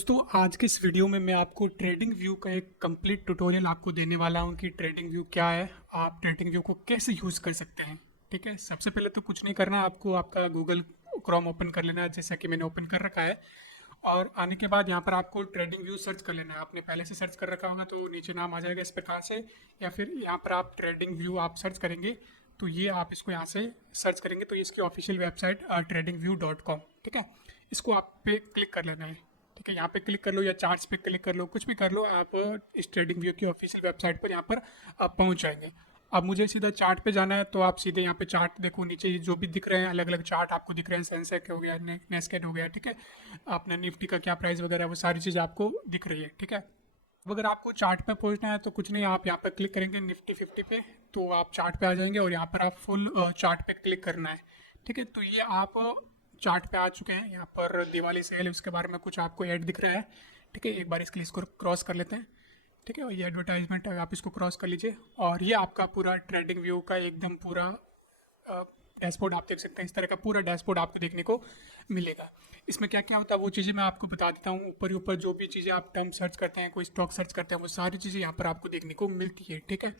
दोस्तों आज के इस वीडियो में मैं आपको ट्रेडिंग व्यू का एक कंप्लीट ट्यूटोरियल आपको देने वाला हूं कि ट्रेडिंग व्यू क्या है, आप ट्रेडिंग व्यू को कैसे यूज़ कर सकते हैं। ठीक है, सबसे पहले तो कुछ नहीं करना है, आपको आपका गूगल क्रोम ओपन कर लेना है जैसा कि मैंने ओपन कर रखा है। और आने के बाद यहाँ पर आपको ट्रेडिंग व्यू सर्च कर लेना है। आपने पहले से सर्च कर रखा होगा तो नीचे नाम आ जाएगा इस प्रकार से, या फिर यहाँ पर आप ट्रेडिंग व्यू आप सर्च करेंगे तो ये आप इसको यहाँ से सर्च करेंगे तो ये इसकी ऑफिशियल वेबसाइट tradingview.com। ठीक है, इसको आप पे क्लिक कर लेना है। ठीक है, यहाँ पे क्लिक कर लो या चार्ट्स पे क्लिक कर लो, कुछ भी कर लो, आप इस ट्रेडिंग व्यू की ऑफिशियल वेबसाइट पर यहाँ पर आप पहुँच जाएंगे। अब मुझे सीधा चार्ट पे जाना है तो आप सीधे यहाँ पे चार्ट देखो, नीचे जो भी दिख रहे हैं अलग अलग चार्ट आपको दिख रहे हैं, सेंसेक्स हो गया, नेस्केट हो गया। ठीक है, अपना निफ्टी का क्या प्राइस वगैरह वो सारी चीज़ आपको दिख रही है। ठीक है, अब अगर आपको चार्ट पे पहुंचना है तो कुछ नहीं, आप यहाँ पर क्लिक करेंगे निफ्टी 50 पे तो आप चार्ट पे आ जाएंगे और यहाँ पर आप फुल चार्ट पे क्लिक करना है। ठीक है, तो ये आप चार्ट पे आ चुके हैं। यहाँ पर दिवाली सेल है, उसके बारे में कुछ आपको ऐड दिख रहा है। ठीक है, एक बार इसके लिए इसको क्रॉस कर लेते हैं। ठीक है, और ये एडवर्टाइजमेंट है, आप इसको क्रॉस कर लीजिए और ये आपका पूरा ट्रेडिंग व्यू का एकदम पूरा डैशबोर्ड आप देख सकते हैं। इस तरह का पूरा डैशबोर्ड आपको देखने को मिलेगा। इसमें क्या क्या होता है वो चीज़ें मैं आपको बता देता हूँ। ऊपर ही ऊपर जो भी चीज़ें आप टर्म सर्च करते हैं, कोई स्टॉक सर्च करते हैं, वो सारी चीज़ें यहाँ पर आपको देखने को मिलती है। ठीक है,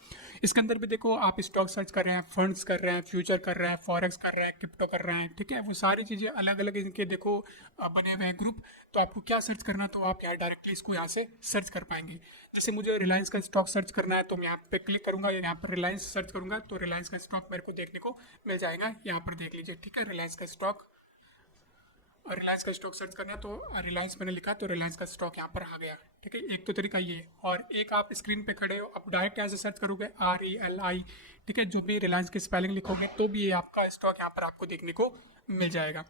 इसके अंदर भी देखो, आप स्टॉक सर्च कर रहे हैं, फंड्स कर रहे हैं, फ्यूचर कर रहे हैं, फॉरेक्स कर रहे हैं, क्रिप्टो कर रहे हैं। ठीक है, वो सारी चीज़ें अलग अलग इनके देखो बने हुए हैं ग्रुप। तो आपको क्या सर्च करना तो आप यहाँ डायरेक्टली इसको यहाँ से सर्च कर पाएंगे। जैसे मुझे रिलायंस का स्टॉक सर्च करना है तो मैं यहाँ पे क्लिक करूंगा, यहाँ पर रिलायंस सर्च करूंगा तो रिलायंस का स्टॉक मेरे को देखने को मिल जाएगा। यहाँ पर देख लीजिए। ठीक है, रिलायंस का स्टॉक, और रिलायंस का स्टॉक सर्च करना है तो रिलायंस मैंने लिखा तो रिलायंस का स्टॉक यहाँ पर आ गया। ठीक है, एक तो तरीका ये है, और एक आप स्क्रीन पे खड़े हो, आप डायरेक्ट ऐसे सर्च करोगे RELI। ठीक है, जो भी रिलायंस की स्पेलिंग लिखोगे तो भी ये आपका स्टॉक यहाँ पर आपको देखने को मिल जाएगा।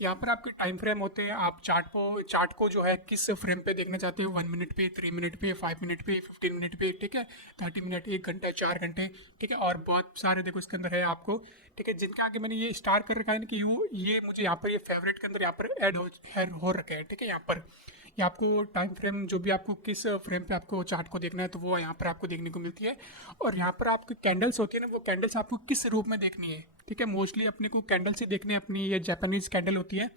यहाँ पर आपके टाइम फ्रेम होते हैं, आप चार्ट को जो है किस फ्रेम पे देखना चाहते हो, 1 मिनट पे, 3 मिनट पे, 5 मिनट पे, 15 मिनट पे। ठीक है, 30 मिनट, 1 घंटा, 4 घंटे। ठीक है, और बहुत सारे देखो इसके अंदर है आपको। ठीक है, जिनके आगे मैंने ये स्टार कर रखा है ना कि ये मुझे यहाँ पर ये फेवरेट के अंदर यहाँ पर ऐड हो रखा है। ठीक है, यहाँ पर ये आपको टाइम फ्रेम जो भी आपको किस फ्रेम पे आपको चार्ट को देखना है तो वो यहाँ पर आपको देखने को मिलती है। और यहाँ पर आपकी कैंडल्स होती है ना, वो कैंडल्स आपको किस रूप में देखनी है। ठीक है, मोस्टली अपने को कैंडल्स ही देखनी है, अपनी ये जापानीज कैंडल होती है।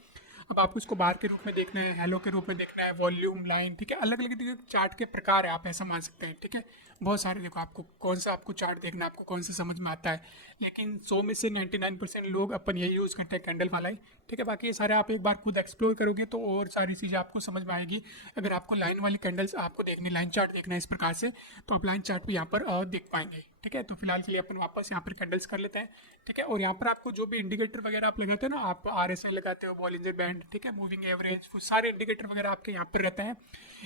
अब आपको इसको बार के रूप में देखना है, हेलो के रूप में देखना है, वॉल्यूम, लाइन। ठीक है, अलग अलग चार्ट के प्रकार है, आप ऐसा मान सकते हैं। ठीक है, बहुत सारे देखो, आपको कौन सा आपको चार्ट देखना है, आपको कौन सा समझ में आता है। लेकिन 100 में से 99% लोग अपन यही यूज़ करते हैं, कैंडल वाला ही। ठीक है, बाकी ये सारे आप एक बार खुद एक्सप्लोर करोगे तो और सारी चीज़ें आपको समझ में आएगी। अगर आपको लाइन वाली कैंडल्स आपको देखनी, लाइन चार्ट देखना है इस प्रकार से, तो आप लाइन चार्ट भी यहाँ पर देख पाएंगे। ठीक है, तो फिलहाल के लिए अपन वापस यहाँ पर कैंडल्स कर लेते हैं। ठीक है, और यहाँ पर आपको जो भी इंडिकेटर वगैरह आप लगाते हो ना, आप RSI लगाते हो, बॉलिंजर बैंड, ठीक है, मूविंग एवरेज, वो सारे इंडिकेटर वगैरह आपके यहाँ पर रहते हैं।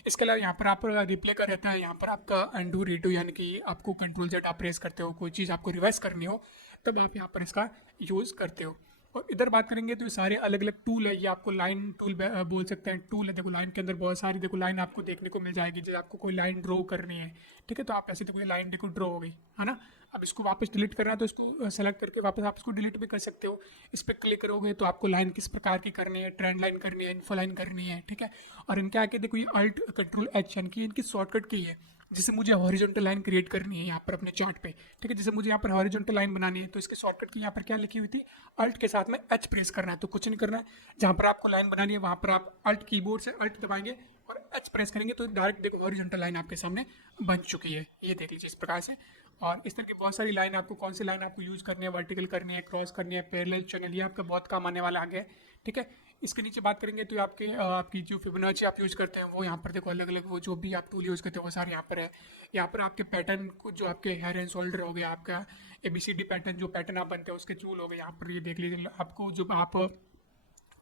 इसके अलावा यहाँ पर आप रिप्ले का रहता है, यहाँ पर आपका अंडू रीडू, यानी कि आपको कंट्रोल Z आप प्रेस करते हो, कोई चीज़ आपको रिवर्स करनी हो तब आप यहाँ पर इसका यूज़ करते हो। और इधर बात करेंगे तो ये सारे अलग अलग टूल है, ये आपको लाइन टूल बोल सकते हैं, टूल है। देखो लाइन के अंदर बहुत सारी देखो लाइन आपको देखने को मिल जाएगी। जैसे आपको कोई लाइन ड्रॉ करनी है, ठीक है, तो आप ऐसे देखो ये लाइन देखो ड्रॉ हो गई है ना। अब इसको वापस डिलीट करना है तो इसको सेलेक्ट करके वापस आप इसको डिलीट भी कर सकते हो। इस पर क्लिक करोगे तो आपको लाइन किस प्रकार की करनी है, ट्रेंड लाइन करनी है, इन्फो लाइन करनी है। ठीक है, और इनके आगे देखो ये अल्ट कंट्रोल H, यानी कि इनकी शॉर्टकट की है। जैसे मुझे हॉरिजॉन्टल लाइन क्रिएट करनी है यहाँ पर अपने चार्ट पे, ठीक है, जैसे मुझे यहाँ पर हॉरिजॉन्टल लाइन बनानी है तो इसके शॉर्टकट की यहाँ पर क्या लिखी हुई थी, अल्ट के साथ में H प्रेस करना है। तो कुछ नहीं करना है, जहाँ पर आपको लाइन बनानी है वहाँ पर आप अल्ट कीबोर्ड से अल्ट दबाएंगे और H प्रेस करेंगे तो डायरेक्ट देखो हॉरिजॉन्टल लाइन आपके सामने बन चुकी है। ये देख लीजिए इस प्रकार से। और इस तरह की बहुत सारी लाइन, आपको कौन सी लाइन आपको यूज़ करनी है, वर्टिकल करनी है, क्रॉस करनी है, पैरेलल, चैनल, ये आपका बहुत काम आने वाला आगे है। ठीक है, इसके नीचे बात करेंगे तो आपकी जो फिबोनाची आप यूज़ करते हैं वो यहाँ पर देखो अलग अलग, वो जो भी आप टूल यूज़ करते हैं वो सारे यहाँ पर है। यहाँ पर आपके पैटर्न को, जो आपके हेयर एंड शोल्डर हो गया, आपका ABCD पैटर्न, जो पैटर्न आप बनते हैं उसके टूल हो गए यहाँ पर। ये देख लीजिए, आपको जो आप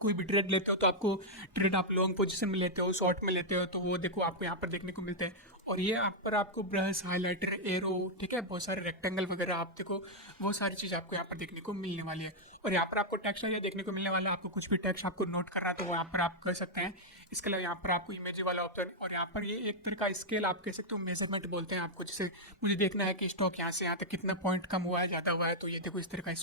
कोई भी ट्रेड लेते हो तो आपको ट्रेड आप लॉन्ग पोजीशन में लेते हो, शॉर्ट में लेते हो, तो वो देखो आपको यहाँ पर देखने को मिलते हैं। और ये आप पर आपको ब्रश, हाइलाइटर, एरो, ठीक है, बहुत सारे रेक्टेंगल वगैरह आप देखो, वो सारी चीज़ आपको यहाँ पर देखने को मिलने वाली है। और यहाँ पर आपको टेक्स्ट एरिया देखने को मिलने वाला है। आपको कुछ भी टेक्स्ट आपको नोट करना है तो वो यहाँ पर आप कर सकते हैं। इसके अलावा यहाँ पर आपको इमेज वाला ऑप्शन, और यहाँ पर ये एक तरह का स्केल आप कह सकते हो, मेजरमेंट बोलते हैं आपको। जैसे मुझे देखना है कि स्टॉक यहाँ से यहाँ तक कितना पॉइंट कम हुआ है, ज़्यादा हुआ है, तो ये देखो इस तरह का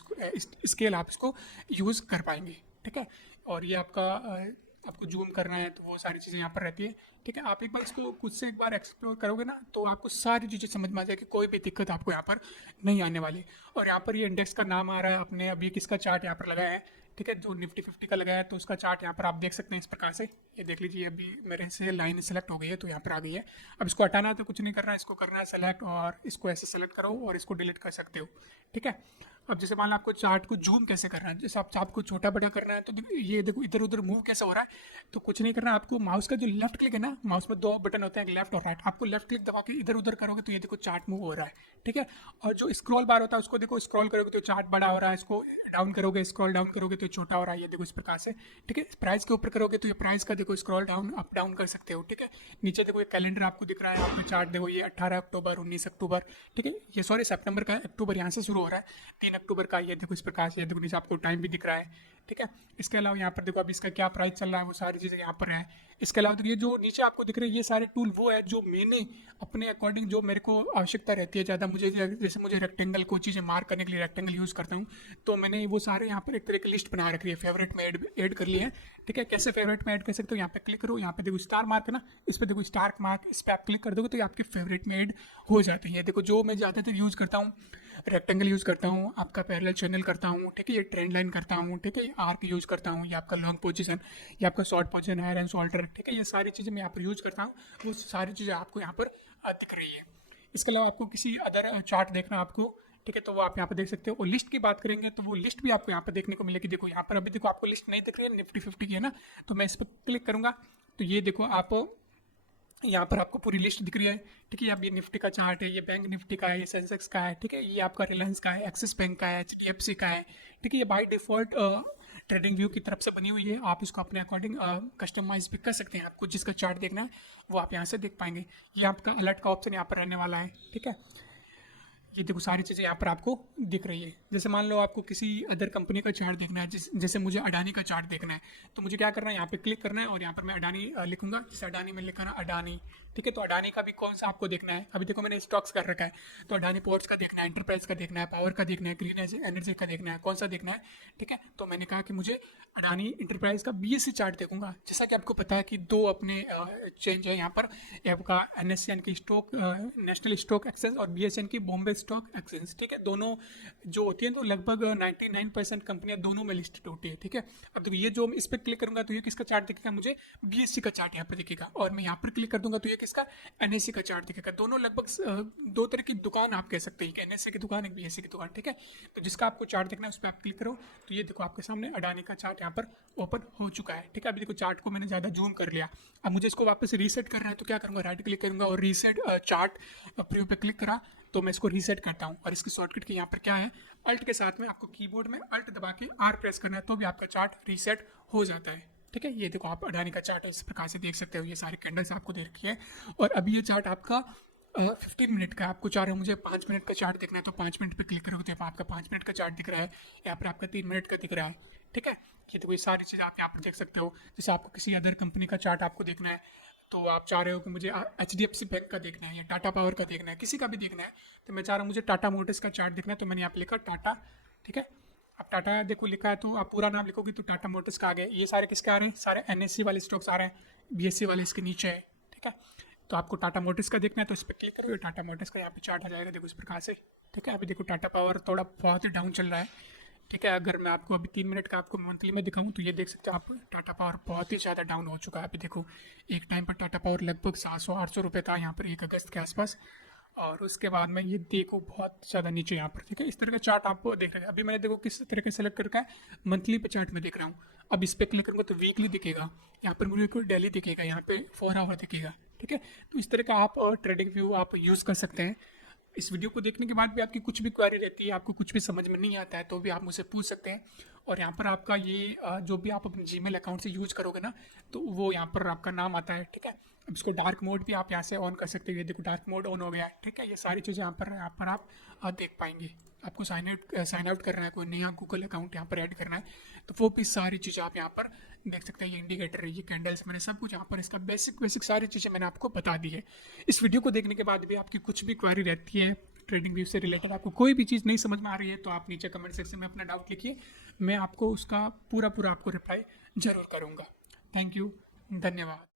स्केल आप इसको यूज़ कर पाएंगे। ठीक है, और ये आपको जूम करना है तो वो सारी चीज़ें यहाँ पर रहती है। ठीक है, आप एक बार इसको खुद से एक बार एक्सप्लोर करोगे ना तो आपको सारी चीज़ें समझ में आ जाएगी, कोई भी दिक्कत आपको यहाँ पर नहीं आने वाली। और यहाँ पर ये इंडेक्स का नाम आ रहा है, अपने अभी किसका चार्ट यहाँ पर लगाया है। ठीक है। जो निफ्टी 50 का लगाया है तो उसका चार्ट यहाँ पर आप देख सकते हैं इस प्रकार से। ये देख लीजिए, अभी मेरे से लाइन सेलेक्ट हो गई है तो यहाँ पर आ गई है। अब इसको हटाना है तो कुछ नहीं करना है, इसको करना है सेलेक्ट और इसको ऐसे सेलेक्ट करो और इसको डिलीट कर सकते हो, ठीक है। अब जैसे मान लो आपको चार्ट को जूम कैसे करना है, जैसे आप चार्ट को छोटा बड़ा करना है तो ये देखो इधर उधर मूव कैसे हो रहा है, तो कुछ नहीं करना, आपको माउस का जो लेफ्ट क्लिक है ना, माउस में 2 बटन होते हैं, लेफ्ट और राइट, आपको लेफ्ट क्लिक दबा के इधर उधर करोगे तो ये देखो चार्ट मूव हो रहा है, ठीक है। और जो स्क्रॉल बार होता है उसको देखो, स्क्रॉल करोगे तो चार्ट बड़ा हो रहा है, इसको डाउन करोगे, स्क्रॉल डाउन करोगे तो छोटा हो रहा है, ये देखो इस प्रकार से, ठीक है। प्राइस के ऊपर करोगे तो ये प्राइस का देखो स्क्रॉल डाउन अप डाउन कर सकते हो, ठीक है। नीचे देखो ये कैलेंडर आपको दिख रहा है, आपका चार्ट देखो ये 18 अक्टूबर 19 अक्टूबर, ठीक है, ये सॉरी सितंबर का है, अक्टूबर यहाँ से शुरू हो रहा है, 3 अक्टूबर का, ये देखो इस प्रकार से, ये देखो नीचे आपको टाइम भी दिख रहा है, ठीक है। इसके अलावा यहाँ पर देखो अभी इसका क्या प्राइस चल रहा है, वो सारी चीज़ें यहाँ पर है। इसके अलावा ये जो नीचे आपको दिख रहे हैं ये सारे टूल वो है जो मैंने अपने अकॉर्डिंग, जो मेरे को आवश्यकता रहती है ज़्यादा, मुझे जैसे मुझे रेक्टेंगल को चीज़ें मार्क करने के लिए रेक्टेंगल यूज़ करता हूँ, तो मैंने वो सारे यहाँ पर एक तरह की लिस्ट बना रखी है, फेवरेट में ऐड कर लिए है, ठीक है। कैसे फेवरेट में ऐड कर सकते हो, यहाँ पे क्लिक करो, यहाँ पे देखो स्टार मार्क है ना, इस पर देखो स्टार मार्क, इस पर आप क्लिक कर दोगे तो ये आपके फेवरेट में ऐड हो जाते हैं। देखो जो मैं ज़्यादातर यूज़ करता हूँ, रेक्टेंगल यूज़ करता हूँ, आपका पैरेलल चैनल करता हूँ, ठीक है, ये ट्रेंड लाइन करता हूँ, ठीक है, ये आर्क यूज़ करता हूँ, ये आपका लॉन्ग पोजीशन, ये आपका short position, higher and shoulder, ठीक है, ये सारी चीज़ें मैं यहाँ पर यूज़ करता हूँ, वो सारी चीज़ें आपको यहाँ पर दिख रही है। इसके अलावा आपको किसी अदर चार्ट देखना आपको, ठीक है, तो वो आप यहाँ पर देख सकते हो। और लिस्ट की बात करेंगे तो वो लिस्ट भी आपको यहाँ पर देखने को मिलेगी। देखो यहाँ पर अभी देखो आपको लिस्ट नहीं दिख रही है, निफ्टी 50 की है ना, तो मैं इस पर क्लिक करूँगा तो ये देखो आप यहाँ पर आपको पूरी लिस्ट दिख रही है, ठीक है। अब ये निफ्टी का चार्ट है, ये बैंक निफ्टी का है, ये सेंसेक्स का है, ठीक है, ये आपका रिलायंस का है, एक्सिस बैंक का है, HDFC का है, ठीक है। ये बाय डिफॉल्ट ट्रेडिंग व्यू की तरफ से बनी हुई है, आप इसको अपने अकॉर्डिंग कस्टमाइज भी कर सकते हैं। आपको जिसका चार्ट देखना है वो आप यहाँ से देख पाएंगे। ये आपका अलर्ट का ऑप्शन यहाँ पर रहने वाला है, ठीक है। ये देखो सारी चीज़ें यहाँ पर आपको दिख रही है। जैसे मान लो आपको किसी अदर कंपनी का चार्ट देखना है, जैसे मुझे अडानी का चार्ट देखना है, तो मुझे क्या करना है, यहाँ पे क्लिक करना है और यहाँ पर मैं अडानी लिखूंगा, जैसे अडानी में लिखा ना अडानी, ठीक है। तो अडानी का भी कौन सा आपको देखना है, अभी देखो मैंने स्टॉक्स कर रखा है, तो अडानी पोर्ट्स का देखना है, एंटरप्राइज का देखना है, पावर का देखना है, ग्रीन एनर्जी का देखना है, कौन सा देखना है, ठीक है। तो मैंने कहा कि मुझे अडानी इंटरप्राइज का BSE चार्ट देखूंगा। जैसा कि आपको पता है कि 2 अपने चेंज है यहाँ पर, आपका NSE यानी कि स्टॉक नेशनल स्टॉक एक्सचेंज और BSE की बॉम्बे स्टॉक एक्सचेंज, ठीक है। दोनों जो होती हैं तो लगभग 99% कंपनियां दोनों में लिस्टेड होती है, ठीक है। अब देखो ये जो इस पर क्लिक करूंगा तो ये किसका चार्ट दिखेगा, मुझे BSE का चार्ट यहाँ पर दिखेगा, और मैं यहाँ पर क्लिक कर दूंगा तो ये किसका NSE का चार्ट दिखेगा। दोनों लगभग 2 तरह की दुकान आप कह सकते हैं, एक NSE की दुकान, एक BSE की दुकान, ठीक है। तो जिसका आपको चार्ट देखना है उस पर आप क्लिक करो तो ये देखो आपके सामने अडानी का चार्ट यहाँ पर ओपन हो चुका है, ठीक है। अभी देखो चार्ट को मैंने ज़्यादा जूम कर लिया, अब मुझे इसको वापस रीसेट करना है तो क्या करूँगा, राइट क्लिक करूँगा और रीसेट चार्ट प्रीव्यू पे क्लिक करा तो मैं इसको रीसेट करता हूँ। और इसकी शॉर्टकट की यहाँ पर क्या है, अल्ट के साथ में आपको कीबोर्ड में अल्ट दबा के R प्रेस करना है तो भी आपका चार्ट रीसेट हो जाता है, ठीक है। ये देखो आप अडानी का चार्ट इस प्रकार से देख सकते हो, ये सारे कैंडल्स आपको देख रखी है। और अभी ये चार्ट आपका 15 मिनट का, आपको चाह रहे हो मुझे 5 मिनट का चार्ट देखना है तो 5 मिनट पे क्लिक करोगे तो आपका 5 मिनट का चार्ट दिख रहा है, यहाँ पर आपका 3 मिनट का दिख रहा है, ठीक है। ये देखो ये सारी चीज़ आप यहाँ पर देख सकते हो। जैसे आपको किसी अदर कंपनी का चार्ट आपको देखना है तो आप चाह रहे हो कि मुझे HDFC बैंक का देखना है या टाटा पावर का देखना है, किसी का भी देखना है, तो मैं चाह रहा हूँ मुझे टाटा मोटर्स का चार्ट देखना है, तो मैंने यहाँ पे लिखा टाटा, ठीक है। अब टाटा देखो लिखा है तो आप पूरा नाम लिखोगे तो टाटा मोटर्स का आ गया। ये सारे किसके आ रहे हैं, सारे NSE वाले स्टॉक्स आ रहे हैं, BSE वाले इसके नीचे है, ठीक है। तो आपको टाटा मोटर्स का देखना है तो इस पर क्लिक करो, टाटा मोटर्स का यहाँ पे चार्ट आ जाएगा, देखो इस प्रकार से, ठीक है। अभी देखो टाटा पावर थोड़ा बहुत ही डाउन चल रहा है, ठीक है। अगर मैं आपको अभी 3 मिनट का आपको मंथली में दिखाऊं तो ये देख सकते हो आप, टाटा पावर बहुत ही ज़्यादा डाउन हो चुका है। अभी देखो एक टाइम पर टाटा पावर लगभग 700-800 रुपये था यहाँ पर 1 अगस्त के आसपास, और उसके बाद में ये देखो बहुत ज़्यादा नीचे यहाँ पर, ठीक है। इस तरह का चार्ट आपको देख रहे हैं। अभी मैंने देखो किस तरह का सेलेक्ट करके मंथली पे चार्ट में देख रहा हूँ। अब इस पर क्लिक करूँगा तो वीकली दिखेगा, यहाँ पर मुझे कोई डेली दिखेगा, यहाँ पे 4 आवर दिखेगा, ठीक है। तो इस तरह का आप ट्रेडिंग व्यू आप यूज़ कर सकते हैं। इस वीडियो को देखने के बाद भी आपकी कुछ भी क्वेरी रहती है, आपको कुछ भी समझ में नहीं आता है तो भी आप मुझसे पूछ सकते हैं। और यहाँ पर आपका ये जो भी आप अपने जीमेल अकाउंट से यूज़ करोगे ना तो वो यहाँ पर आपका नाम आता है, ठीक है। अब इसको डार्क मोड भी आप यहाँ से ऑन कर सकते हो, ये देखो डार्क मोड ऑन हो गया है, ठीक है। ये सारी चीज़ें यहाँ पर आप देख पाएंगे। आपको साइन आउट करना है, कोई नया गूगल अकाउंट यहाँ पर ऐड करना है तो वो भी सारी चीज़ें आप यहाँ पर देख सकते हैं। ये इंडिकेटर है, ये कैंडल्स, मैंने सब कुछ यहाँ पर इसका बेसिक सारी चीज़ें मैंने आपको बता दी है। इस वीडियो को देखने के बाद भी आपकी कुछ भी क्वेरी रहती है ट्रेडिंग व्यू से रिलेटेड, आपको कोई भी चीज़ नहीं समझ में आ रही है तो आप नीचे कमेंट सेक्शन में अपना डाउट लिखिए, मैं आपको उसका पूरा आपको रिप्लाई ज़रूर करूँगा। थैंक यू, धन्यवाद।